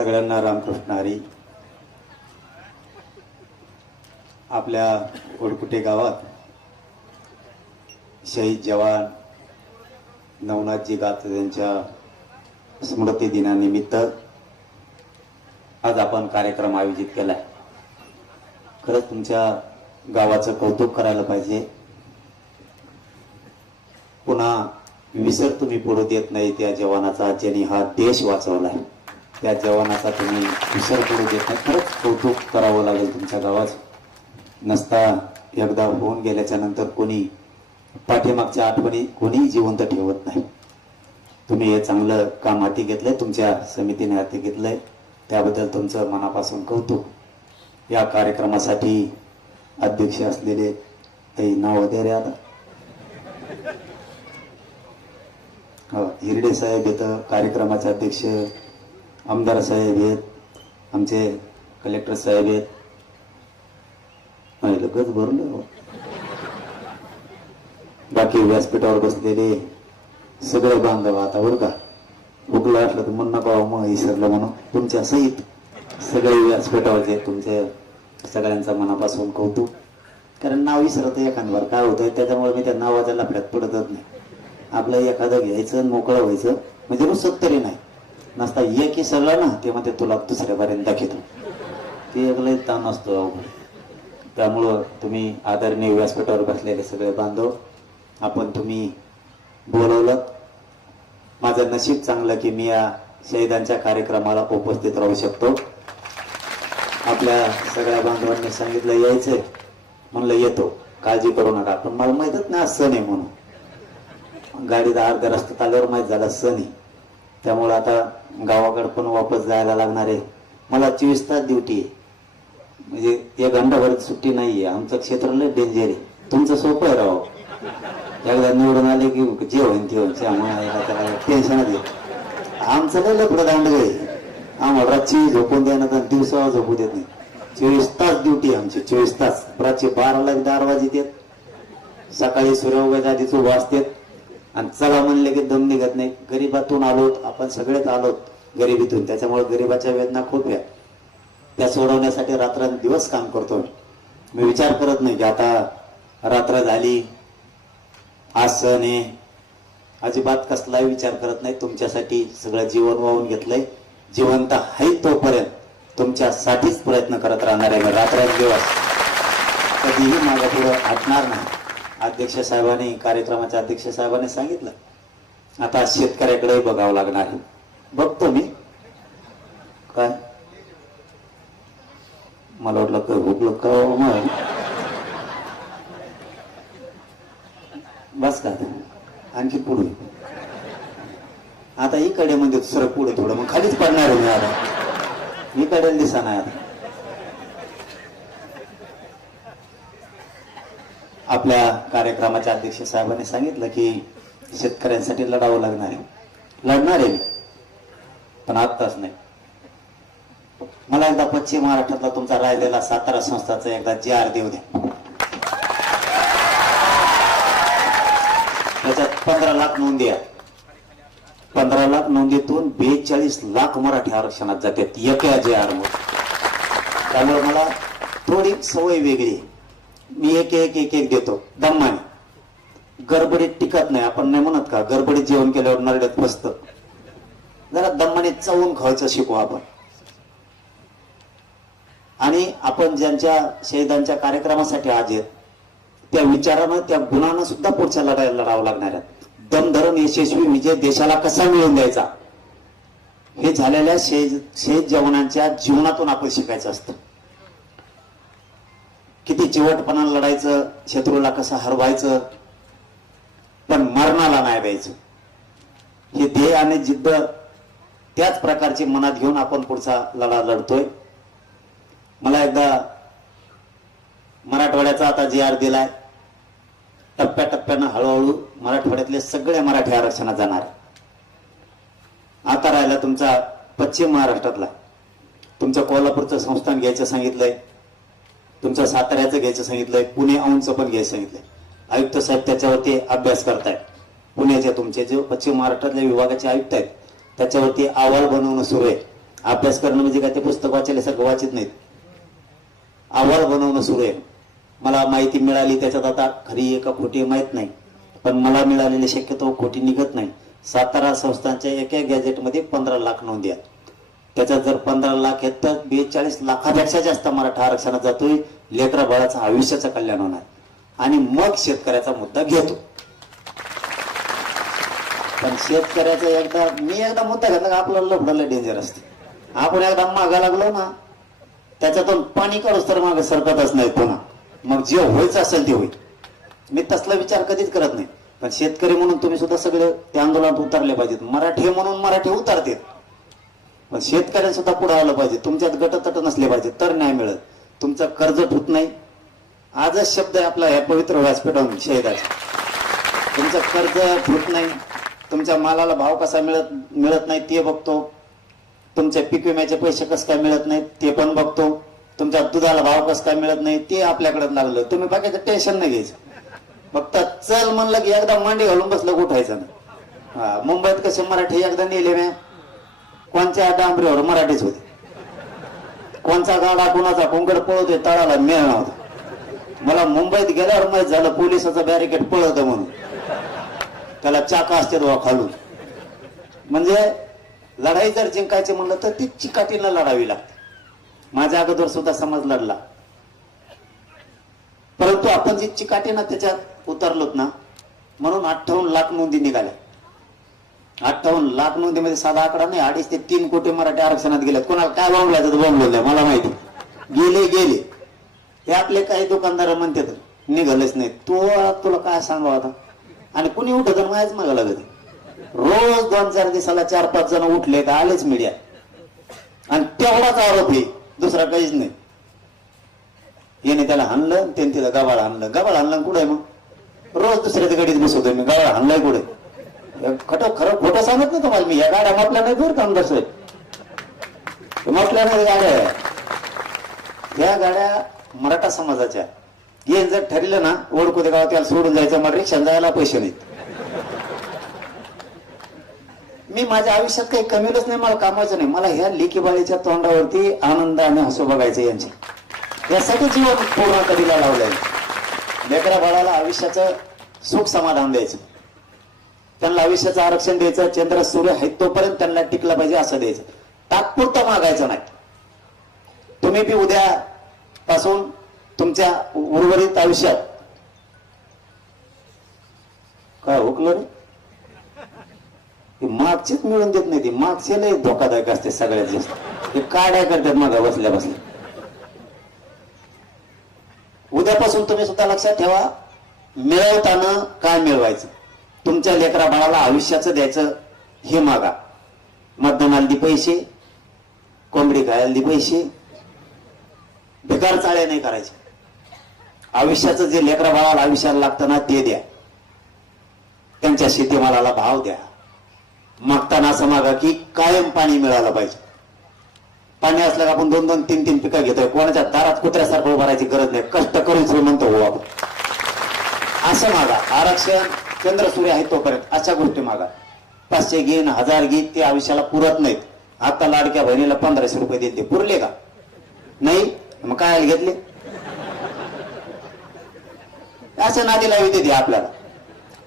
सगळ्यांना रामकृष्ण हरी. आपल्या ओडकुटे गावात शहीद जवान नवनाथजी गाते यांच्या स्मृती दिनानिमित्त आज आपण कार्यक्रम आयोजित केलाय. खरंच तुमच्या गावाचं कौतुक करायला पाहिजे. पुन्हा विसर तुम्ही पडू देत नाही त्या जवानाचा ज्यांनी हा देश वाचवलाय. त्या जवानाचा तुम्ही विसर पडू देत नाही. खरंच कौतुक करावं लागेल तुमच्या गावात. नसता एकदा होऊन गेल्याच्या नंतर कोणी पाठीमागच्या आठवणी कोणी जिवंत ठेवत नाही. तुम्ही हे चांगलं काम हाती घेतलंय, तुमच्या समितीने हाती घेतलंय, त्याबद्दल तुमचं मनापासून कौतुक. या कार्यक्रमासाठी अध्यक्ष असलेले काही नाव दे रे. आता हिरडे साहेब येतं, कार्यक्रमाचे अध्यक्ष आमदार साहेब आहेत, आमचे कलेक्टर साहेब आहेत. लगच भरलं. बाकी व्यासपीठावर बसलेले सगळे बांधव आता बरं का. भुकलं असलं तर म्हणू नका मग विसरलं म्हणून. तुमच्या सहित सगळे व्यासपीठावरचे तुमचे सगळ्यांचा मनापासून कौतुक. कारण नाव विसरत एखाद्यावर काय होतंय त्याच्यामुळे मी त्या नावाच्या लफड्यात पडतच नाही. आपलं एखादं घ्यायचं मोकळं व्हायचं म्हणजे रुसत तरी नाही. नसता एक ही सगळं ना ते म्हणते तुला दुसऱ्या पर्यंत दाखवतो. ते एकलंही ताण असतो अवघड. त्यामुळं तुम्ही आदरणीय व्यासपीठावर बसलेले सगळे बांधव, आपण तुम्ही बोलवलं. माझं नशीब चांगलं की मी या शहीदांच्या कार्यक्रमाला उपस्थित राहू शकतो. आपल्या सगळ्या बांधवांनी सांगितलं यायचंय, म्हणलं येतो, काळजी करू नका. पण मला माहीतच नाही सण आहे म्हणून. गाडीचा अर्ध्या रस्त्यात आल्यावर माहीत झाला सण आहे. त्यामुळे आता गावाकडे पण वापस जायला लागणार आहे. मला 24 तास ड्युटी आहे, म्हणजे एक घंटाभर सुट्टी नाहीये. आमचं क्षेत्र लय डेंजर आहे. तुमचं सोपं आहे राव. एकदा निवडून आले की जे होईल ते होईल, त्याला टेन्शनच आहे. आमचं लय लफडं दांड आहे. आम्हाला रातची झोपून द्या ना तर दिवसावर झोपू देत नाही. 24 तास ड्युटी आमची, 24 तास. रातची 12ला 4 वाजत येत, सकाळी सूर्य उगायच्या आधीच उभा असतात. आणि चला म्हणले की दम निघत नाही. गरिबातून आलोत आपण, सगळेच आलोत गरिबीतून. त्याच्यामुळे गरिबाच्या वेदना खूप आहे. त्या सोडवण्यासाठी रात्रंदिवस काम करतो. मी विचार करत नाही की आता रात्र झाली आज सण आहे, अजिबात कसलाही विचार करत नाही. तुमच्यासाठी सगळं जीवन वाहून घेतलंय. जिवंत आहे तोपर्यंत तुमच्यासाठीच प्रयत्न करत राहणार आहे. रात्रंदिवस कधीही माझ्या पुढे हटणार नाही. अध्यक्ष साहेबांनी, कार्यक्रमाच्या अध्यक्ष साहेबांनी सांगितलं आता शेतकऱ्याकडे बघावं लागणार आहे. बघतो मी. काय मला वाटलं काय भुकलं का मग बस का आणखी पुढे. आता इकडे म्हणजे दुसरं पुढे थोडं मग खालीच पडणार आहे मी. आता इकडे दिसा नाही. आता आपल्या कार्यक्रमाच्या अध्यक्ष साहेबांनी सांगितलं की शेतकऱ्यांसाठी लढावं लागणार आहे. लढणार आहे पण आत्ताच नाही. मला एकदा पश्चिम महाराष्ट्रातला तुमचा राहिलेला सातारा संस्थाचा एकदा JR देऊ द्या. त्याच्यात 15 लाख नोंदी आहेत. 15 लाख नोंदीतून 42 लाख मराठी आरक्षणात जातात एका JR मध्ये. त्यामुळे मला थोडी सवय वेगळी. मी एक देतो दम्माने. गडबडीत टिकत नाही. आपण नाही म्हणत का गडबडीत जेवण केल्यावर नरड्यात फसत. जरा दम्माने चावून खायचं शिकू आपण. आणि आपण ज्यांच्या शहीदांच्या कार्यक्रमासाठी आज आहेत त्या विचारानं, त्या गुणानं सुद्धा पुढच्या लढाईला लढावं लागणार आहे. दमधरून यशस्वी विजय देशाला कसा मिळवून द्यायचा हे झालेल्या शहीद जवानांच्या जीवनातून आपण शिकायचं असतं. किती चिवटपणानं लढायचं, शत्रूला कसं हरवायचं, पण मरणाला नाही द्यायचं. हे ध्येय आणि जिद्द त्याच प्रकारची मनात घेऊन आपण पुढचा लढा लढतोय. मला एकदा मराठवाड्याचा आता JR दिलाय. टप्प्याटप्प्यानं हळूहळू मराठवाड्यातले सगळे मराठी आरक्षणात जाणार. आता राहिला तुमचा पश्चिम महाराष्ट्रातला. तुमचं कोल्हापूरचं संस्थान घ्यायचं सांगितलंय, तुमचं साताऱ्याचं घ्यायचं सांगितलंय, पुणे औंधचं पण घ्यायचं सांगितलंय. आयुक्त साहेब त्याच्यावरती अभ्यास करतायत. पुण्याचे तुमचे जे पश्चिम महाराष्ट्रातल्या विभागाचे आयुक्त आहेत त्याच्यावरती अहवाल बनवणं सुरू आहे. अभ्यास करणं म्हणजे काय ते पुस्तक वाचल्यासारखं वाचित नाहीत. अहवाल बनवणं सुरू आहे. मला माहिती मिळाली त्याच्यात आता खरी आहे का खोटी माहित नाही, पण मला मिळालेली शक्यतो खोटी निघत नाही. सातारा संस्थांच्या एका गॅजेटमध्ये 15 लाख नोंदी आहेत. त्याच्यात जर 15 लाख आहेत तर 42 लाखापेक्षा जास्त मराठा आरक्षणात जातोय. लेकरा बाळाचं आयुष्याचं कल्याण होणार आणि मग शेतकऱ्याचा मुद्दा घेतो. पण शेतकऱ्याचा मी एकदा मुद्दा घेतला का आपल्याला लफडाला डेंजर असते. आपण एकदा मागा लागलो ना त्याच्यातून पाणी काढूच तर मागे सरकतच नाही पुन्हा. मग जे व्हायचं असेल ते होईल. मी तसला विचार कधीच करत नाही. पण शेतकरी म्हणून तुम्ही सुद्धा सगळे त्या आंदोलनात उतरले पाहिजेत. मराठी म्हणून मराठी उतरते, पण शेतकऱ्यांना सुद्धा पुढे आलं पाहिजे. तुमच्यात गटतट नसले पाहिजे तर न्याय मिळत. तुमचं कर्ज होत नाही. आजच शब्द आहे आपला या पवित्र व्यासपीठावरून शहीदाचा. तुमचं कर्ज होत नाही. तुमच्या मालाला भाव कसा मिळत नाही ते बघतो. तुमच्या पीक विम्याचे पैसे कसं काय मिळत नाहीत ते पण बघतो. तुमच्या दुधाला भाव कसं काय मिळत नाही ते आपल्याकडे लागलं. तुम्ही बाकीचं टेन्शन नाही घ्यायचं. फक्त चल म्हणलं की एकदा मांडी घालून बसलं उठायचं ना. मुंबईत कसे मराठी एकदा नेले म्या. कोणच्या डांबरीवर मराठीच होते. कोणचा गाडा कुणाचा कोंकड पळवतोय तळाला मेळ नव्हता. मला मुंबईत गेल्यावर माहित झालं पोलिसाचं बॅरिकेड पळवतं म्हणून. त्याला चाका असते खालून. म्हणजे लढाई जर जिंकायची म्हणलं तर ती चिकाटीनं लढावी लागते. माझ्या अगोदर सुद्धा समाज लढला, परंतु आपण जी चिकाटीनं त्याच्यात उतरलोत ना म्हणून 58 लाख नोंदी निघाल्या. 58 लाख नोंदीमध्ये साधा आकडा नाही. 2.5 ते 3 कोटी मराठी आरक्षणात गेल्यात. कोणाला काय बोंबलायचं बोंबलं मला माहिती. गेले हे आपले काही दुकानदार म्हणतात निघालेच नाही. तुला काय सांगावं आता. आणि कुणी उठत माझ्याच मागा लागत. रोज 2-4 दिवसाला 4-5 जण उठले तर आलेच मीडिया. आणि तेवढाच आरोप आहे, दुसरा काहीच नाही. याने त्याला हाणलं, त्याने तिला गबाळ हाणलं कुठे मग रोज दुसऱ्या गाडीत बसवतोय मी. गबाळ हाणलाय कुठे? खरं खोटं सांगत नाही तुम्हाला मी. या गाड्या मापल्या नाही बरं कामदार साहेब, मापल्या नाही गाड्या. या गाड्या मराठा समाजाच्या. हे जर ठरलं ना ओळखू गावात त्याला सोडून जायचं, मला रिक्षा जायला पैसे नाहीत. मी माझ्या आयुष्यात काही कमीलच नाही. मला कामाचं नाही. मला ह्या लेकीबाळीच्या तोंडावरती आनंद आणि हसू बघायचं यांचे. यासाठी जीवन पूर्ण कधीला लावलंय. लेकरा बाळाला आयुष्याचं सुख समाधान द्यायचं. त्यांना आयुष्याचं आरक्षण द्यायचं. चंद्र सूर्य आहेत तोपर्यंत त्यांना टिकलं पाहिजे असं द्यायचं. तात्पुरतं मागायचं नाही. तुम्ही बी उद्या पासून तुमच्या उर्वरित आयुष्यात काय हुकलं मागचेच मिळून देत नाही. ती मागचे लय धोकादायक असते सगळ्यात जास्त. ते काड्या करतात मागा बसल्या. उद्यापासून तुम्ही सुद्धा लक्षात ठेवा, मिळवताना काय मिळवायचं. तुमच्या लेकरा बाळाला आयुष्याचं द्यायचं हे मागा. मतदानाला दे पैसे, कोंबडी खायला दे पैसे, बेकार चाळे नाही करायचे. आयुष्याचं जे लेकरा बाळाला आयुष्याला लागतं ना ते द्या. त्यांच्या शेतीमालाला भाव द्या. मागताना असं मागा की कायम पाणी मिळालं पाहिजे. पाणी असलं का आपण 2-2, 3-3 पिकं घेतोय. कोणाच्या दारात कुत्र्यासारखं उभारायची गरज नाही. कष्ट करून श्रीमंत हो आपण असं मागा. आरक्षण चंद्र सूर्य आहे तोपर्यंत अशा गोष्टी मागा. 500 घेईन 1000 घेईन ते आयुष्याला पुरत नाहीत. आता लाडक्या बहिणीला 1500 रुपये देते, पुरले का? नाही. मग काय घेतले असं नादी लावी देते आपल्याला.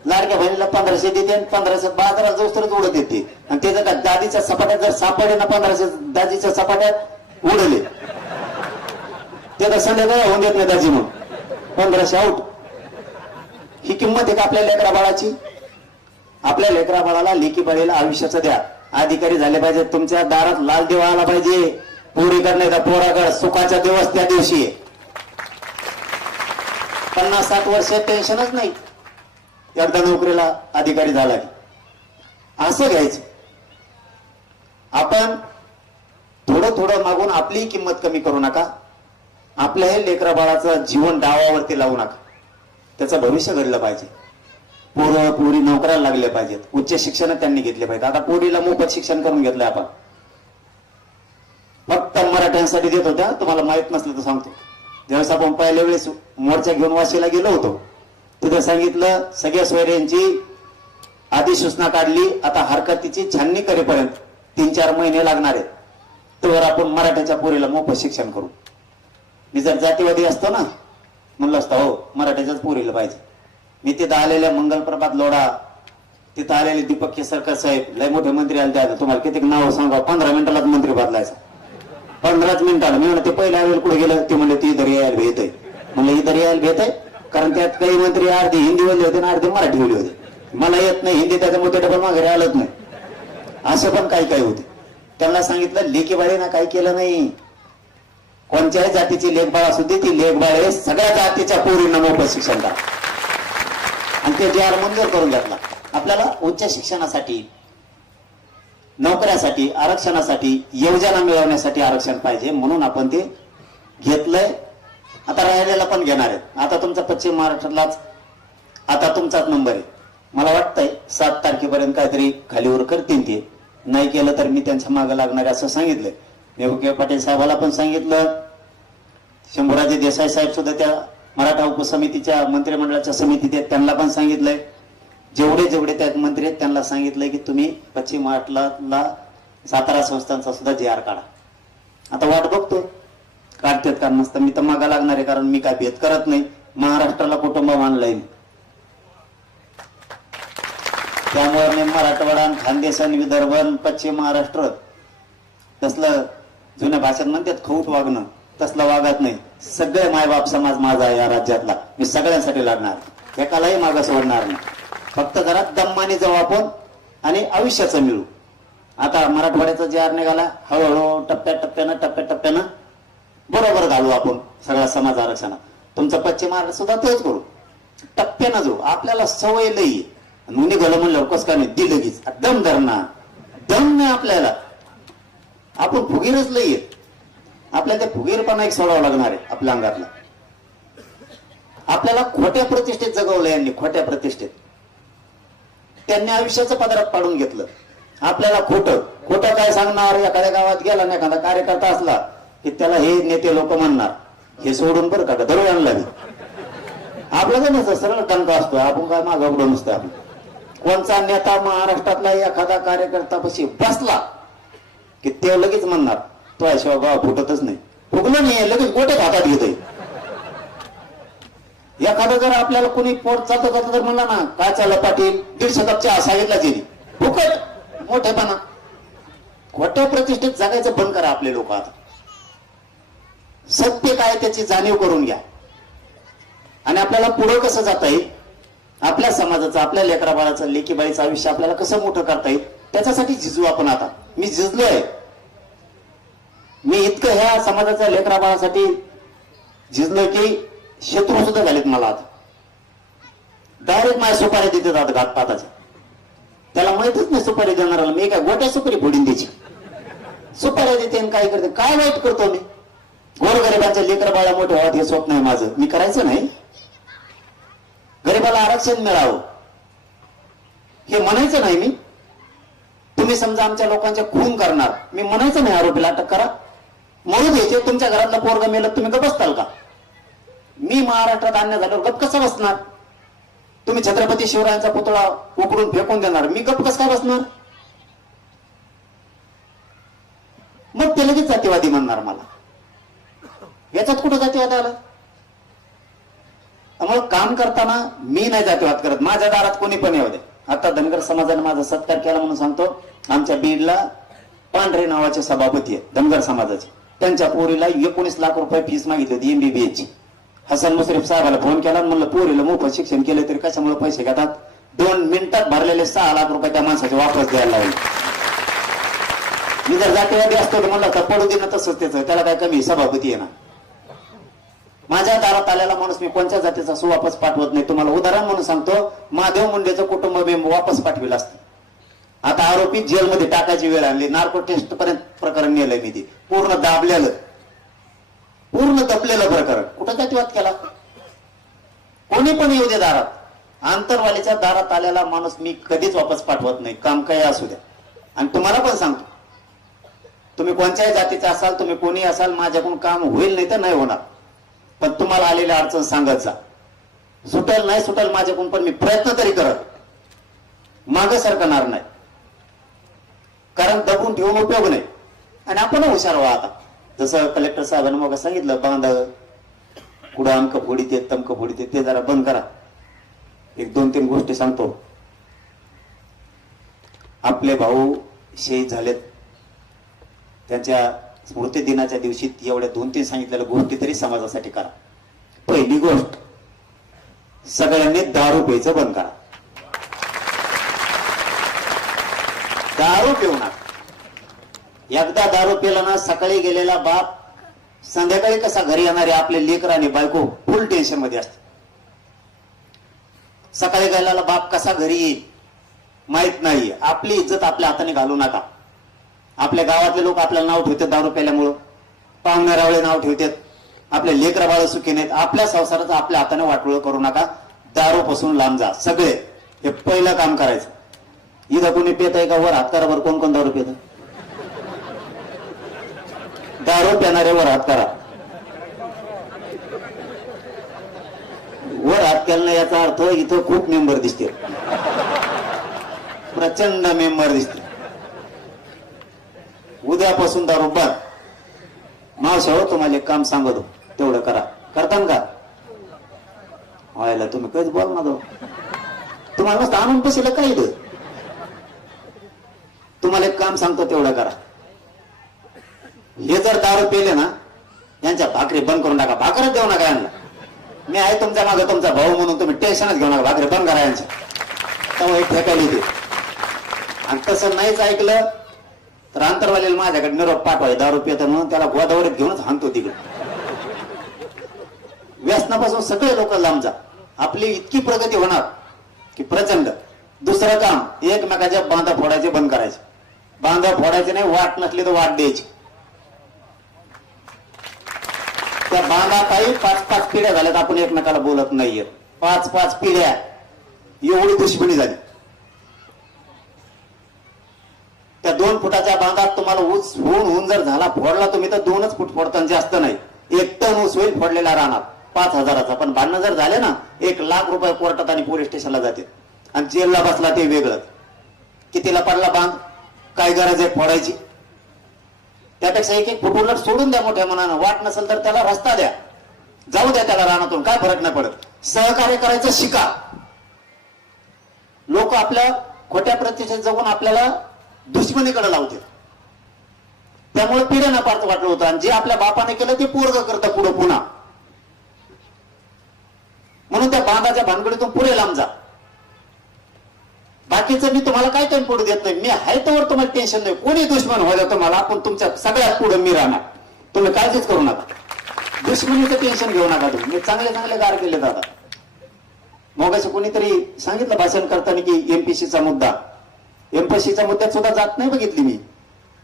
लाडक्या बहिणीला 1500 देते आणि 1500 बाजारात जाऊस तरच उडत येते. आणि ते जर का दादीच्या सपाट्यात जर सापडे ना 1500 दादीच्या सपाट्यात उडले ते तर संध्याकाळी होऊन देत नाही दाजी म्हणून 1500 आउट. ही किंमत आहे का आपल्या लेकरा बाळाची? आपल्या लेकरा बाळाला लेकी बाळीला आयुष्याचं द्या. अधिकारी झाले पाहिजे. तुमच्या दारात लाल दिवा आला पाहिजे. पोरी करण्याचा पोरागड सुखाचा दिवस त्या दिवशी. 50-60 वर्ष टेन्शनच नाही. एकदा नोकरीला अधिकारी झाला की असं घ्यायचं. आपण थोडं मागून आपली किंमत कमी करू नका. आपल्या हे लेकरा बाळाचं जीवन डावावरती लावू नका. त्याचं भविष्य घडलं पाहिजे. पोरं पोरी नोकऱ्याला लागले पाहिजेत. उच्च शिक्षण त्यांनी घेतले पाहिजे. आता पोरीला मोफत शिक्षण करून घेतलंय आपण. फक्त मराठ्यांसाठी देत होत्या. तुम्हाला माहित नसलं तर सांगतो. ज्यावेळेस आपण पहिल्या वेळेस मोर्चा घेऊन वाशीला गेलो होतो तिथे सांगितलं सगळ्या सोयऱ्यांची अधिसूचना काढली. आता हरकतीची छाननी करेपर्यंत 3-4 महिने लागणार आहेत. तर आपण मराठ्याच्या पोरीला मोफत शिक्षण करू. मी जर जातीवादी असतो ना म्हणलं असतं हो मराठ्याच्याच पोरीला पाहिजे. मी तिथं आलेल्या मंगलप्रभात लोढा, तिथं आलेले दीपक केसरकर साहेब, लय मोठे मंत्री आले त्यात, तुम्हाला किती नाव सांगा, 15 मिनिटालाच मंत्री बदलायचा. 15च मिनिटाला. मी म्हणलं ते पहिल्या वेळेला कुठे गेलं, ते म्हणले ती इधर यायला भेट आहे. म्हणलं इधर यायला भेट आहे, कारण त्यात काही मंत्री अर्धे हिंदी बोलले होते ना अर्धे मराठी बोलले होते. मला येत नाही हिंदी, त्याच्यामुळे डबल माघारी आलंच नाही. असं पण काही काही होते. त्यांना सांगितलं लेकीबाळीना काही केलं नाही. कोणत्याही जातीची लेखबाळ असू दे, ती लेखबाळ सगळ्या जातीच्या पोरींना मोफत शिक्षण करा. आणि ते जे मंजूर करून घेतला. आपल्याला उच्च शिक्षणासाठी, नोकऱ्यासाठी, आरक्षणासाठी, योजना मिळवण्यासाठी आरक्षण पाहिजे म्हणून आपण ते घेतलंय. आता राहिलेला पण घेणार आहेत. आता तुमचा पश्चिम महाराष्ट्रातलाच आता तुमचाच नंबर आहे. मला वाटतंय 7 तारखेपर्यंत काहीतरी खालीवर करतील. ते नाही केलं तर मी त्यांच्या मागे लागणार असं सांगितलंय. मेहुके पाटील साहेबाला पण सांगितलं. शंभूराजे देसाई साहेब सुद्धा त्या मराठा उपसमितीच्या मंत्रिमंडळाच्या समितीत आहेत, त्यांना पण सांगितलंय. जेवढे जेवढे त्यात मंत्री आहेत त्यांना सांगितलंय की तुम्ही पश्चिम महाराष्ट्राला सातारा संस्थांचा सुद्धा JR काढा. आता वाट बघतोय काढतात का नसतं. मी तर मागा लागणार आहे, कारण मी काय भेद करत नाही. महाराष्ट्राला कुटुंब मानलंय. त्यामुळे मराठवाडा, खानदेशन, विदर्भ, पश्चिम महाराष्ट्र तसलं जुन्या भाषेत म्हणतात खौट वागणं, तसलं वागत नाही. सगळे मायबाप समाज माझा या राज्यातला. मी सगळ्यांसाठी लढणार, एकालाही मागं सोडणार नाही. फक्त जरा दम्माने जाऊ आपण आणि आयुष्याचं मिळू. आता मराठवाड्याचा JR निघाला, हळूहळू टप्प्याटप्प्यानं बरोबर घालू आपण सगळा समाज आरक्षणात. तुमचं पश्चिम महाराष्ट्र सुद्धा तेच करू, टप्प्यानं जाऊ. आपल्याला सवय लई निघालं म्हणलं कस का नाही दी लगेच दम धरणार. दम नाही आपल्याला, आपण फुगीरच लई. आपल्याला ते फुगीरपणा एक सोडावं लागणार आहे आपल्या अंगातला. आपल्याला खोट्या प्रतिष्ठेत जगवलं यांनी, खोट्या प्रतिष्ठेत. त्यांनी आयुष्याचं पदरात पाडून घेतलं. आपल्याला खोटं काय सांगणार. एखाद्या गावात गेला ना एखादा कार्यकर्ता असला की त्याला हे नेते लोक म्हणणार, हे सोडून बरं का दरवेळी आणला. आपलं काय नसतं, सरळ टंका असतो. आपण काय मागं उडून नसतं. आपण कोणचा नेता महाराष्ट्रातला एखादा कार्यकर्ता पशी बसला की ते लगेच म्हणणार तो शिवाय गाव फुटतच नाही. फुगलं नाही लगेच गोट्यात हातात घेतोय. एखादं जर आपल्याला कोणी पोट चालतं तर म्हणला ना काय चाललं पाटील 150 कप चहा सांगितला गेली फुकट मोठेपणा. खोट्या प्रतिष्ठेत जगायचं बंद करा आपले लोक. आता सत्य काय त्याची जाणीव करून घ्या. आणि आपल्याला पुढे कसं जाता येईल, आपल्या समाजाचं, आपल्या लेकरा बाळाचं, लेकीबाईचं आयुष्य आपल्याला कसं मोठं करता येईल त्याच्यासाठी झिजू आपण. आता मी झिजलोय. मी इतकं ह्या समाजाच्या लेकरा बाळासाठी झिजलोय की शत्रू सुद्धा झालेत मला. आता डायरेक्ट माझ्या सुपारी देतात आता घातपाताच्या. त्याला माहितच नाही सुपारी देणाऱ्याला मी काय गोट्या सुपारी फोडीन द्यायची. सुपारी देते आणि काय करते, काय वाईट करतो मी. गोरगरिबांच्या लेकरा बाळा मोठे व्हावं हे स्वप्न आहे माझं. मी करायचं नाही. गरीबाला आरक्षण मिळावं हे म्हणायचं नाही मी. तुम्ही समजा आमच्या लोकांचे खून करणार, मी म्हणायचं नाही आरोपीला अटक करा. म्हणून द्यायचे. तुमच्या घरातला पोरगा मेलं तुम्ही गप बसताल का. मी महाराष्ट्रात अन्याय झाल्यावर गप कसं बसणार. तुम्ही छत्रपती शिवरायांचा पुतळा उकडून फेकून देणार, मी गप कसं काय बसणार. मग ते लगेच जातीवादी म्हणणार मला. याच्यात कुठं जातीवाद आला. त्यामुळे काम करताना मी नाही जातीवाद करत. माझ्या दारात कोणी पण येऊ दे. आता धनगर समाजाने माझा सत्कार केला म्हणून सांगतो. आमच्या बीडला पांढरे नावाचे सभापती आहे धनगर समाजाचे. त्यांच्या पोरीला 19 लाख रुपये फीस मागितली होती MBBS ची. हसन मुश्रीफ साहेबाला फोन केला, म्हणलं पोरीला मोफत शिक्षण केलं तरी कशामुळे पैसे घेतात. 2 मिनिटात भरलेले 6 लाख रुपये त्या माणसाचे वापस द्यायला लागले. मी जर जातीवादी असतो तर म्हणलं तर पडू दे ना तसंच त्याचं, त्याला काय कमी सभापती आहे ना. माझ्या दारात आलेला माणूस मी कोणत्या जातीचा वापस पाठवत नाही. तुम्हाला उदाहरण म्हणून सांगतो, महादेव मुंडेचं कुटुंब मी वापस पाठविलं असतं. आता आरोपी जेलमध्ये टाकायची वेळ आणली. नार्को टेस्ट पर्यंत प्रकरण नेलंय मी. ते पूर्ण दाबलेलं, पूर्ण दबलेलं प्रकरण. कुठं जातीवाद केला. कोणी पण येऊ दे दारात. आंतरवालीच्या दारात आलेला माणूस मी कधीच वापस पाठवत नाही, काम काही असू द्या. आणि तुम्हाला पण सांगतो, तुम्ही कोणत्याही जातीचे असाल, तुम्ही कोणी असाल, माझ्याकडून काम होईल नाही तर नाही होणार. पण तुम्हाला आलेल्या अडचण सांगत जा. सुटेल नाही सुटेल माझ्याकडून, पण मी प्रयत्न तरी करत, मागं सरकणार नाही. कारण दबून ठेवून उपयोग नाही. आणि आपण हुशार व्हा. आता जसं कलेक्टर साहेबांनी मग सांगितलं, बांध कुठं अंक फोडीत येत तमक फोडीत येत, ते जरा बंद करा. एक 2-3 गोष्टी सांगतो. आपले भाऊ शहीद झालेत, त्यांच्या स्मृती दिनाच्या दिवशी एवढ्या 2-3 सांगितलेल्या गोष्टी तरी समाजासाठी करा. पहिली गोष्ट, सगळ्यांनी दारू प्यायचं बंद करा. दारू पिऊ नका. एकदा दारू पिला ना, सकाळी गेलेला बाप संध्याकाळी कसा घरी येणारे आपले लेकर आणि बायको फुल टेन्शन मध्ये असते. सकाळी गेलेला बाप कसा घरी येईल माहित नाही. आपली इज्जत आपल्या हाताने घालू नका. आपल्या गावातले लोक आपल्याला नाव ठेवतात दारू प्यायल्यामुळं, पाहुण्यारावळे नाव ठेवतात, आपले लेकरा बाळ सुखी नाहीत. आपल्या संसाराचं आपल्या हाताने वाटोळं करू नका. दारू पासून लांब जा सगळे. हे पहिलं काम करायचं. इथं कोणी पेत आहे का? वर हात करा बरं. कोण कोण दारू पित? दारू पिणाऱ्यावर हात करा. वर हात केला याचा अर्थ इथं खूप मेंबर दिसते, प्रचंड मेंबर दिसते. उद्यापासून दारू बंद. मावशाहो, तुम्हाला एक काम सांगतो, तेवढं करा. करतान का? व्हायला तुम्ही कधीच बोल ना दो. तुम्हाला मस्त आणून बसेल काय? तुम्हाला एक काम सांगतो, तेवढं करा. हे जर दारू पेले ना, यांच्या भाकरी बंद करून टाका. भाकरच देऊ नका यांना. मी आहे तुमच्या मागे, तुमचा भाऊ म्हणून तुम्ही टेन्शनच घेऊ नका. भाकरी बंद करा यांच्या. तेव्हा हे ठेकायला येते. आणि तसं नाहीच ऐकलं तर अंतरवालेला माझ्याकडे निरोप पाठवाय. दारू पिता म्हणून त्याला गोदावरीत घेऊनच हाणतो तिकडे. व्यसनापासून सगळे लोक लांब जा. आपली इतकी प्रगती होणार की प्रचंड. दुसरं काम, एकमेकाच्या बांधा फोडायचे बंद करायचे. बांधा फोडायचे नाही, वाट नसली तर वाट द्यायची. त्या बांधा काही 5-5 पिढ्या झाल्यात आपण एकमेकाला बोलत नाहीये. 5-5 पिढ्या एवढी दुश्मनी झाली. त्या 2 फुटाच्या बांधात तुम्हाला ऊस होऊन जर झाला फोडला तुम्ही तर 2च फूट फोडताना, जास्त नाही. 1 टन ऊस होईल फोडलेला राहणार 5,000चा. पण भांडणं जर झाले ना, 1 लाख रुपये कोर्टात आणि पोलीस स्टेशनला जाते. आणि जेलला बसला ते वेगळं. कितीला पडला बांध? काय गरज आहे फोडायची? त्यापेक्षा 1-1 फूट उलट सोडून द्या मोठ्या मनानं. वाट नसेल तर त्याला रस्ता द्या, जाऊ द्या त्याला रानातून, काय फरक नाही पडत. सहकार्य करायचं शिका. लोक आपल्या खोट्या प्रतिष्ठेत जगून आपल्याला दुश्मनीकडे लावते. त्यामुळे पिढ्यांना पार्थ वाटलं होतं. आणि जे आपल्या बापाने केलं ते पोरग करतं पुढं पुन्हा. म्हणून त्या बांधाच्या भानगडीतून पुढे लांब जा. बाकीचं मी तुम्हाला काय काही पडू देत नाही. मी आहे तर तुम्हाला टेन्शन नाही. कोणी दुश्मन व्हायला तुम्हाला, आपण तुमच्या सगळ्यात पुढे मी राहणार. तुम्ही काळजीच करू नका. दुश्मनीचं टेन्शन घेऊ नका तुम्ही. मी चांगले चांगले कार्य केले दादा. मगाशी कोणीतरी सांगितलं भाषण करताना की एमपीसीचा मुद्दा. एमपीसीच्या मुद्द्यात सुद्धा जात नाही बघितली मी.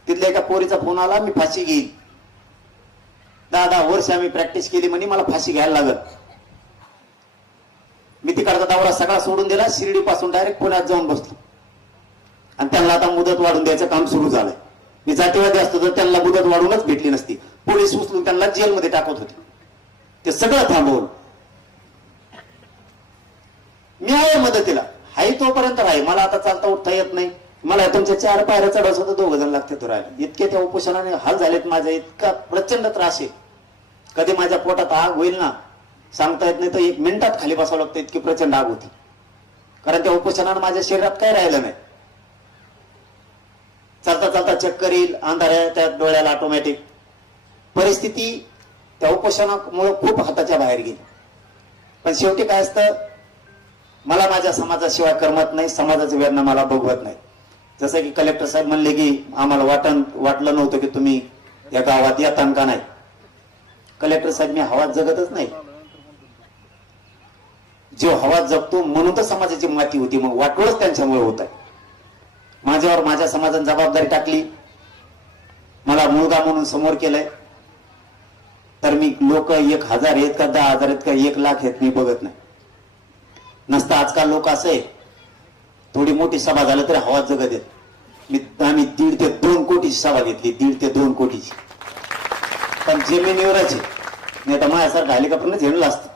तिथल्या एका पोरीचा फोन आला, मी फाशी घेईल. 10 वर्ष आम्ही प्रॅक्टिस केली म्हणे, मला फाशी घ्यायला लागत. मी तिकडचा दौरा सगळा सोडून दिला. शिर्डी पासून डायरेक्ट पुण्यात जाऊन बसलो. आणि त्यांना आता मुदत वाढून द्यायचं काम सुरू झालंय. मी जातीवादी असतो तर त्यांना मुदत वाढूनच भेटली नसती. पोलीस उचलून त्यांना जेलमध्ये टाकत होते. ते सगळं थांबवून मी आहे मदतीला. हाय तोपर्यंत राहील. मला आता चालता उठता येत नाही. मला तुमच्या 4 पायऱ्या चढवत होतं, 2 जण लागते तो राहायला. इतके त्या उपोषणाने हाल झालेत माझ्या. इतका प्रचंड त्रास आहे. कधी माझ्या पोटात आग होईल ना सांगता येत नाही. तर 1 मिनिटात खाली बसावं लागतं, इतकी प्रचंड आग होती. कारण त्या उपोषणानं माझ्या शरीरात काय राहिलं नाही. चालता चालता चक्कर येईल, अंधाऱ्या त्या डोळ्याला ऑटोमॅटिक. परिस्थिती त्या उपोषणामुळे खूप हाताच्या बाहेर गेली. पण शेवटी काय असतं, मला माझ्या समाजाशिवाय करमत नाही. समाजाची वेदना मला बघवत नाही. जसं की कलेक्टर साहेब म्हणले की आम्हाला वाटलं नव्हतं की तुम्ही या गावात येतान का नाही. कलेक्टर साहेब, मी हवात जगतच नाही. जो हवात जगतो म्हणून तर समाजाची माती होती. मग वाटोळच त्यांच्यामुळे होत आहे. माझ्यावर माझ्या समाजाने जबाबदारी टाकली. मला मुलगा म्हणून समोर केलंय. तर मी लोक 1,000 आहेत का 10,000 आहेत का 1,00,000 आहेत मी बघत नाही. नसतं आजकाल लोक असे थोडी मोठी सभा झालं तरी हवात जगत आहेत. आम्ही 1.5 ते 2 कोटीची सभा घेतली. 1.5 ते 2 कोटीची. पण जमिनीवरच आहे. नाही तर माझ्यासारखं हेलिकॉप्टरने झेंडलं असतं.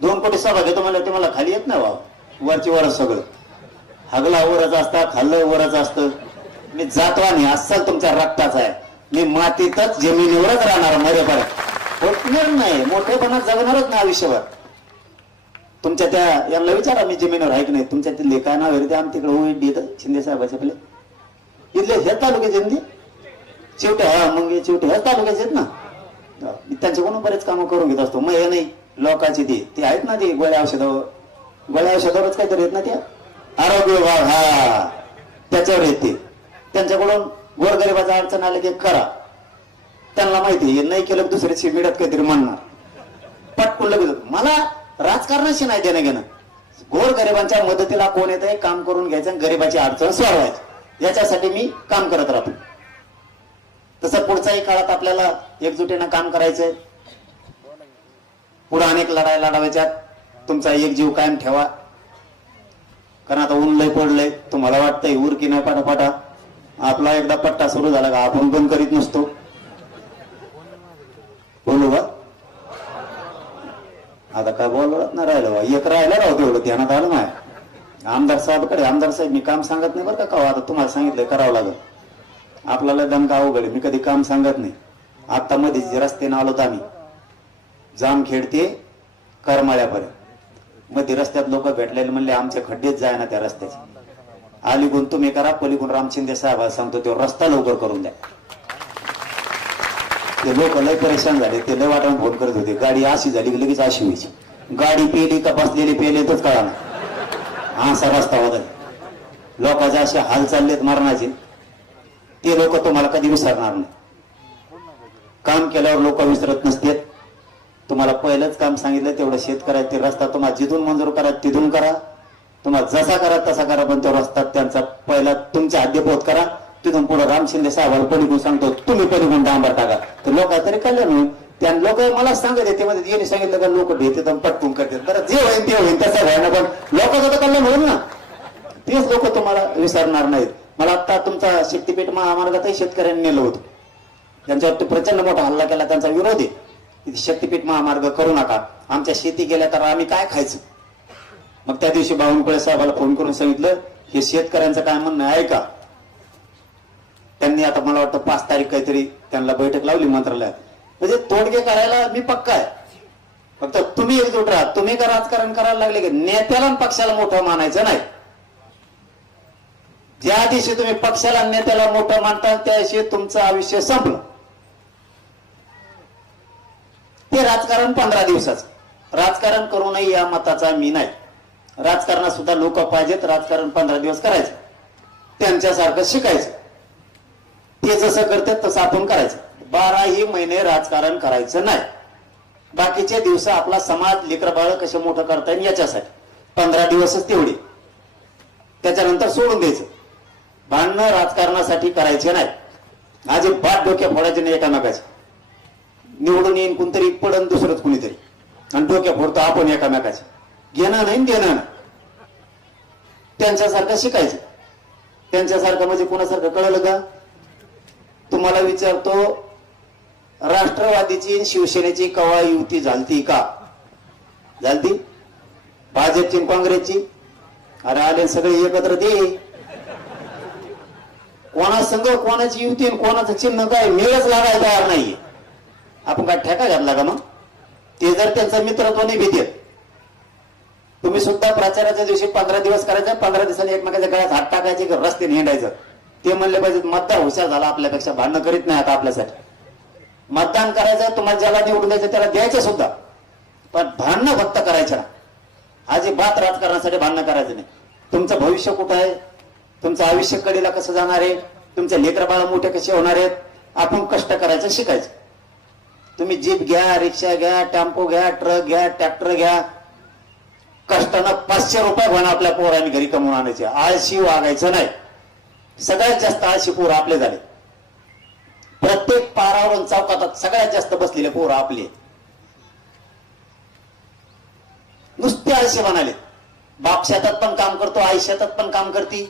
2 कोटी सभा घेतो मला, ते मला खाली येत नाही बाबा. वरची वरच सगळं. हगला वरच असता, खाल्लं वरच असतं. मी जातवानी अस्सल तुमच्या रक्ताचा आहे. मी मातीतच जमिनीवरच राहणार मरेपर्यंत. होणार नाही, मोठेपणा जगणारच नाही आयुष्यभर. तुमच्या त्या यांना विचारा मी जमिनीवर आहे की नाही. तुमच्या तिथले काय नाव आहे ते आम तिकडे ओळी येतं शिंदे साहेबाचे आपले इथले हे तालुक्याचे ते शेवटे. हा मग शेवटे ह्याच तालुक्याचे आहेत ना. मी त्यांच्याकडून बरेच कामं करून घेत असतो. मग हे नाही लोकांची ती आहेत ना ती गोळ्या औषधावरच काहीतरी येत ना त्या आरोग्य विभाग, हा त्याच्यावर येते. त्यांच्याकडून गोरगरिबाचा अडचण आले की करा. त्यांना माहिती नाही केलं दुसऱ्याची मिळत काहीतरी म्हणणार पटकून लगेच. मला राजकारणाशी नाही देणं घेणं. गोरगरिबांच्या मदतीला कोण येत आहे काम करून घ्यायचं आणि गरिबाची अडचण सोडवायची याच्यासाठी मी काम करत राहतो. तसं पुढच्याही काळात आपल्याला एकजुटीनं काम करायचंय. पुढे अनेक लढाई लढावायच्यात. तुमचा एक जीव कायम ठेवा. कारण आता ऊन लय पडलंय. तुम्हाला वाटतंय उर की नाही पाठापाठा. आपला एकदा पट्टा सुरू झाला का आपण पण करीत नसतो. बोलू का आता काय बोलत नाही राहिलं. एक राहिला राहतो एवढं ध्यानात आलं नाही. आमदार साहेबकडे आमदार साहेब मी काम सांगत नाही बरं का. आता तुम्हाला सांगितलंय करावं लागेल. आपल्याला दमका अवघड आहे. मी कधी काम सांगत नाही. आता मध्ये रस्त्याने आलो तर आम्ही जामखेड ते करमाळ्यापर्यंत मध्ये रस्त्यात लोक भेटलेले म्हणले आमचे खड्डेच जाय ना त्या रस्त्याचे. अलीकून तुम्ही करा पलीकून राम शिंदे साहेब सांगतो तो रस्ता लवकर करून द्या. ते लोक लय परेशान झाले. ते लय वाटून फोन करत होते. गाडी अशी झाली की लगेच अशी व्हायची. गाडी पेली का बसलेली पेले तोच कळा ना. हा असा रस्ता होता. लोकांचे असे हाल चाललेत मरणाचे. ते लोक तुम्हाला कधी विसरणार नाही. काम केल्यावर लोक विसरत नसतात. तुम्हाला पहिलंच काम सांगितलं तेवढं शेतकऱ्याचे ते रस्ता तुम्हाला जिथून मंजूर करा तिथून करा. तुम्हाला जसा करा तसा करा पण तो रस्ता त्यांचा पहिला तुमच्या हद्दीपोत करा. तिथून पुढे राम शिंदे साहेबाला पलीकडून सांगतो तुम्ही पलीकडून डांबर टाका. तर लोक तरी कल्याण होईल. त्या लोक मला सांगत ते मध्ये यांनी सांगितलं का लोक भेटतात पटकून करतात. बरं जे होईल ते होईल तसं व्हायला पण लोकांचं तर कल्याण होईल ना. तेच लोक तुम्हाला विसरणार नाहीत. मला आता तुमचा शक्तीपीठ महामार्गातही शेतकऱ्यांनी नेलं होतं. त्यांच्यावरती प्रचंड मोठा हल्ला केला. त्यांचा विरोध आहे. शक्तीपीठ महामार्ग करू नका. आमच्या शेती गेल्या तर आम्ही काय खायचं. मग त्या दिवशी बावनकुळे साहेबाला फोन करून सांगितलं हे शेतकऱ्यांचं काय म्हणणं आहे का. त्यांनी आता मला वाटतं 5 तारीख काहीतरी त्यांना बैठक लावली मंत्रालयात. म्हणजे तोडगे करायला मी पक्का आहे. फक्त तुम्ही एकजूट राहा. तुम्ही का राजकारण करायला लागले की नेत्याला आणि पक्षाला मोठं मानायचं नाही. ज्या दिवशी तुम्ही पक्षाला नेत्याला मोठं मानता त्या दिवशी तुमचं आयुष्य संपलं. ते राजकारण 15 दिवसाचं. राजकारण करू नये या मताचा मी नाही. राजकारणात सुद्धा लोक पाहिजेत. राजकारण 15 दिवस करायचं. त्यांच्यासारखं शिकायचं. ते जसं करतात तसं आपण करायचं. 12ही महिने राजकारण करायचं नाही. बाकीचे दिवस आपला समाज लेकर बाळ कसे मोठं करता येईल याच्यासाठी 15 दिवसच तेवढे. त्याच्यानंतर सोडून द्यायचं. भांडणं राजकारणासाठी करायचे नाही. अजिबात डोक्या फोडायचे नाही एकामेकाचे. निवडून येईन कोणतरी पडन दुसरंच कुणीतरी आणि डोक्या फोडतो आपण एकामेकाचे. घेणं नाही देणं नाही. त्यांच्यासारखं शिकायचं. त्यांच्यासारखं म्हणजे कोणासारखं कळलं का. तुम्हाला विचारतो राष्ट्रवादीची शिवसेनेची कवा युती झालती का. झालती. भाजपची काँग्रेसची अरे आले सगळे एकत्र ते कोणा संघ कोणाची युती कोणाचं चिन्ह काय मेळच लागायला तयार नाहीये. आपण काय ठेका घातला का. मग ते जर त्यांचा मित्रत्वाने भीती. तुम्ही सुद्धा प्रचाराच्या दिवशी 15 दिवस करायचं. 15 दिवसांनी एकमेकाच्या गळ्यात हात टाकायचे की रस्त्याने हिंडायचं. ते म्हणले पाहिजे मतदार हुशार झाला आपल्यापेक्षा भांडणं करीत नाही आता आपल्यासाठी. मतदान करायचं तुम्हाला ज्याला निवडून द्यायचं त्याला द्यायचं सुद्धा पण भांडणं फक्त करायचं ना. अजिबात राजकारणासाठी भांडणं करायचं नाही. तुमचं भविष्य कुठं आहे. तुमचं आयुष्य कडेला कसं जाणार आहे. तुमचे लेकर बाळ मोठे कसे होणार आहेत. आपण कष्ट करायचं शिकायचं. तुम्ही जीप घ्या रिक्षा घ्या टेम्पो घ्या ट्रक घ्या ट्रॅक्टर घ्या. कष्टानं 500 रुपये म्हणा आपल्या पोरांनी घरी कमवून आणायचे. आळशी वागायचं नाही. सगळ्यात जास्त आळशी पोरं आपले झाले. प्रत्येक पारावरून चौकात सगळ्यात जास्त बसलेले पोरं आपले. नुसते आळशी म्हणाले. बाप शेतात पण काम करतो आई शेतात पण काम करती.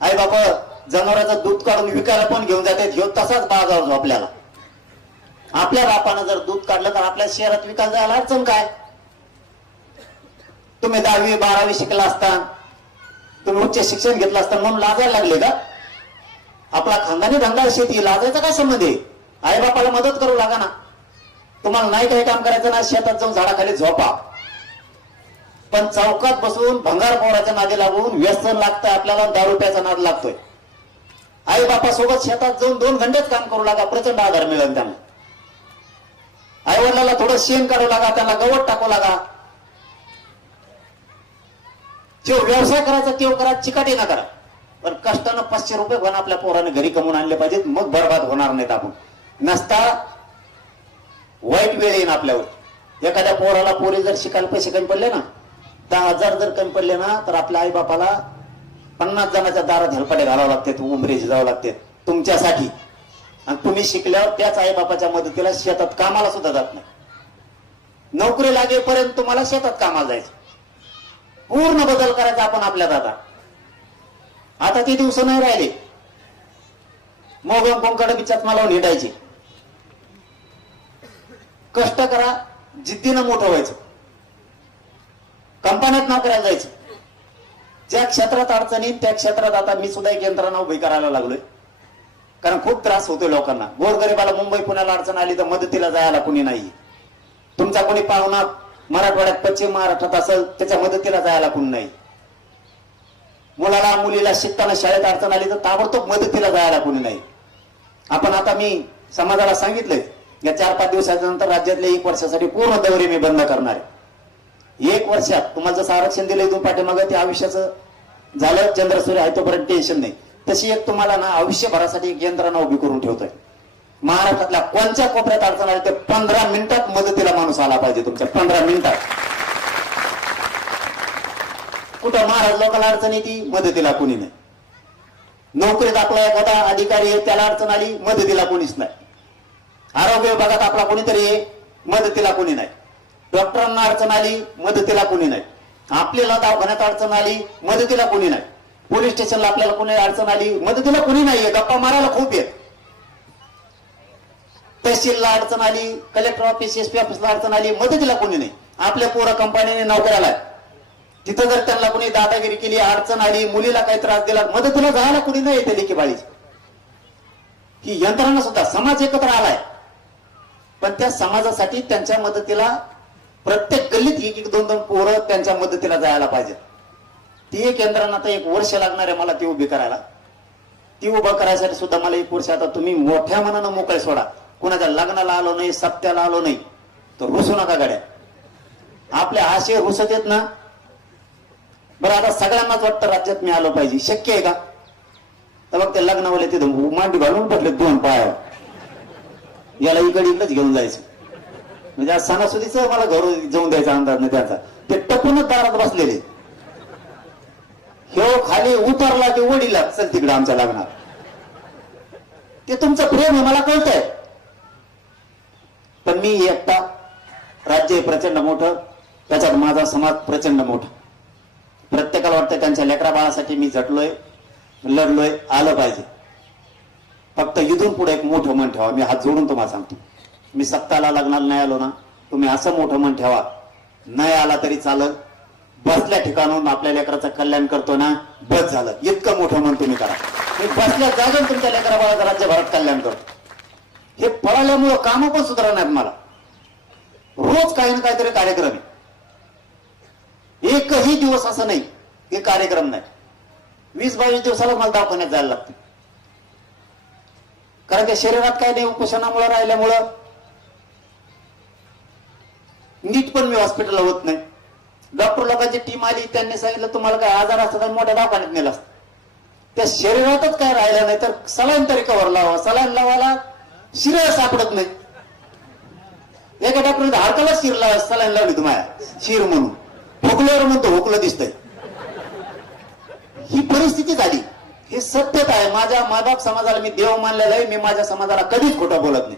आई बाबा जनावरांचं दूध काढून विकायला पण घेऊन जातात. घेऊन तसाच बाजार आपल्याला. आपल्या बापानं जर दूध काढलं तर आपल्या शहरात विकायला जायला अडचण काय. तुम्ही 10वी 12वी शिकला असता. तुम्ही उच्च शिक्षण घेतलं असता म्हणून लाजायला लागले का. आपला खानदानी धंदा शेती, लाजायचा काय संबंध आहे? आई बापाला मदत करू लागा ना. तुम्हाला नाही काही काम करायचं ना, शेतात जाऊन झाडाखाली झोपा. पण चौकात बसून भंगार पोराच्या नादी लागून व्यसन लागतंय आपल्याला, दारू प्याचा नाद लागतोय. आई बापासोबत शेतात जाऊन 2 घंटेच काम करू लागा, प्रचंड आधार मिळेल त्यांना. आई वडिलांना थोडं शेण काढू लागा, त्यांना गवत टाकू लागा. जो व्यवसाय करायचा तेव करा, चिकाटी ना करा. पण कष्टानं 500 रुपये पण आपल्या पोराने घरी कमवून आणले पाहिजेत, मग बरबाद होणार नाहीत आपण. नसता वाईट वेळ येईन आपल्यावर. एखाद्या पोराला पोरी जर शिकायला पैसे कमी पडले ना, 10,000 जर कमी पडले ना, तर आपल्या आई बापाला 50 जणांच्या दारात हेलपाटे घालावं लागते, उंबरेची जावं लागते तुमच्यासाठी. आणि तुम्ही शिकल्यावर त्याच आई बापाच्या मदतीला शेतात कामाला सुद्धा जात नाही. नोकरी लागेपर्यंत तुम्हाला शेतात कामाला जायचं. पूर्ण बदल करायचा आपण आपल्यात. आता ते दिवस नाही राहिले. मोगम कोंकड बिचात मला हिंडायचे. कष्ट करा, जिद्दीनं मोठं व्हायचं. कंपन्यात नोकऱ्याला जायचं. ज्या क्षेत्रात अडचणी त्या क्षेत्रात आता मी सुद्धा एक यंत्रणा उभी करायला लागलोय. कारण खूप त्रास होतोय लोकांना. गोरगरिबाला मुंबई पुण्याला अडचण आली तर मदतीला जायला कुणी नाही. तुमचा कोणी पाहुणा मराठवाड्यात पश्चिम महाराष्ट्रात असेल त्याच्या मदतीला जायला कुणी नाही. मुलाला मुलीला शिकताना शाळेत अडचण आली तर ताबडतोब मदतीला जायला कुणी नाही. आपण आता मी समाजाला सांगितलंय या 4-5 दिवसाच्या नंतर राज्यातल्या 1 वर्षासाठी पूर्ण दौरे मी बंद करणार आहे. 1 वर्षात तुम्हाला जसं आरक्षण दिलंय इथून पाठीमागं ते आयुष्याचं झालं, चंद्रसूर्य आहे तोपर्यंत टेन्शन नाही. तशी एक तुम्हाला ना आयुष्यभरासाठी एक यंत्रणा उभी करून ठेवतोय. महाराष्ट्रातल्या कोणत्या कोपऱ्यात अडचण आली तर 15 मिनिटात मदतीला माणूस आला पाहिजे तुमच्या. 15 मिनिटात. कुठं महाराज लोकांना अडचण येते, मदतीला कोणी नाही. नोकरीत आपला एखादा अधिकारी आहे त्याला अडचण आली, मदतीला कोणीच नाही. आरोग्य विभागात आपला कोणीतरी आहे, मदतीला कोणी नाही. डॉक्टरांना अडचण आली, मदतीला कोणी नाही. आपल्याला दवाखान्यात अडचण आली, मदतीला कोणी नाही. पोलीस स्टेशनला आपल्याला कोणी अडचण आली, मदतीला कोणी नाहीये. गप्पा मारायला खूप आहेत. तहसीलला अडचण आली, कलेक्टर ऑफिस SP ऑफिसला अडचण आली, मदतीला कोणी नाही. आपल्या पोरं कंपनीने नोकऱ्याला तिथं जर त्यांना कोणी दादागिरी केली, अडचण आली, मुलीला काही त्रास दिला, मदतीला जायला कोणी नाही येते लेकी बाळीच. ही यंत्रणा सुद्धा समाज एकत्र आलाय. पण त्या समाजासाठी त्यांच्या मदतीला प्रत्येक गल्लीत 1-2 पोरं त्यांच्या मदतीला जायला पाहिजे. ती एक यंत्रणा आता 1 वर्ष लागणार आहे मला ती उभी करायला. ती उभं करायसाठी सुद्धा मला 1 वर्ष. आता तुम्ही मोठ्या मनानं मोकळे सोडा. कुणाच्या लग्नाला आलो नाही, सप्त्याला आलो नाही तर रुसू नका गाड्या. आपल्या आशे रुसत येत ना. बरं आता सगळ्यांनाच वाटतं राज्यात मी आलो पाहिजे, शक्य आहे का? तर मग ते लग्नावाले तिथं मांडी घालून पडले 2 पायावर. याला इकडेच घेऊन जायचं. म्हणजे आज सणासुदीच मला घर जाऊन द्यायचा अंदाज नाही त्याचा. ते टपूनच दारात बसलेले. हे खाली उतरला की वडीला चल तिकडे आमच्या लग्नात. ते तुमचं प्रेम आहे मला कळतंय. पण मी एकटा, राज्य प्रचंड मोठं, त्याच्यात माझा समाज प्रचंड मोठा. प्रत्येकाला वाटतं त्यांच्या लेकरा बाळासाठी मी झटलोय, लढलोय, आलं पाहिजे. फक्त इथून पुढे एक मोठं मन ठेवा. मी हात जोडून तुम्हाला सांगतो. मी सत्ताला लग्नाला नाही आलो ना, तुम्ही असं मोठं मन ठेवा. नाही आला तरी चालत, बसल्या ठिकाणून आपल्या लेकराचं कल्याण करतो ना, बस झालं. इतकं मोठं मन तुम्ही करा. मी बसल्या जागून तुमच्या लेकरा बाळाचं राज्यभरात कल्याण करतो. हे पळाल्यामुळं कामं पण सुधारणार नाहीत मला. रोज काही ना काहीतरी कार्यक्रम आहे. एकही दिवस असं नाही की कार्यक्रम नाही. 20-22 दिवसाला मला दवाखान्यात जायला लागते. कारण त्या शरीरात काही नाही, उपोषणामुळे राहिल्यामुळं नीट पण मी हॉस्पिटलला होत नाही. डॉक्टर लोकांची टीम आली, त्यांनी सांगितलं तुम्हाला काय आजार असता तर मोठ्या दवाखान्यात नेला असतं. त्या शरीरातच काय राहिलं नाही तर सलाईन तरी कवर लावा. सलाईन लावायला शिर सापडत नाही. एका डॉक्टरने हाडकाला शिर लावा, सलाईन लावली तुम्हाला शिर म्हणून. हुकल्यावर म्हणतो हुकलं दिसतंय. ही परिस्थिती झाली. हे सत्यता आहे. माझ्या मायबाप समाजाला मी देव मानलेला आहे. मी माझ्या समाजाला कधीच खोटं बोलत नाही.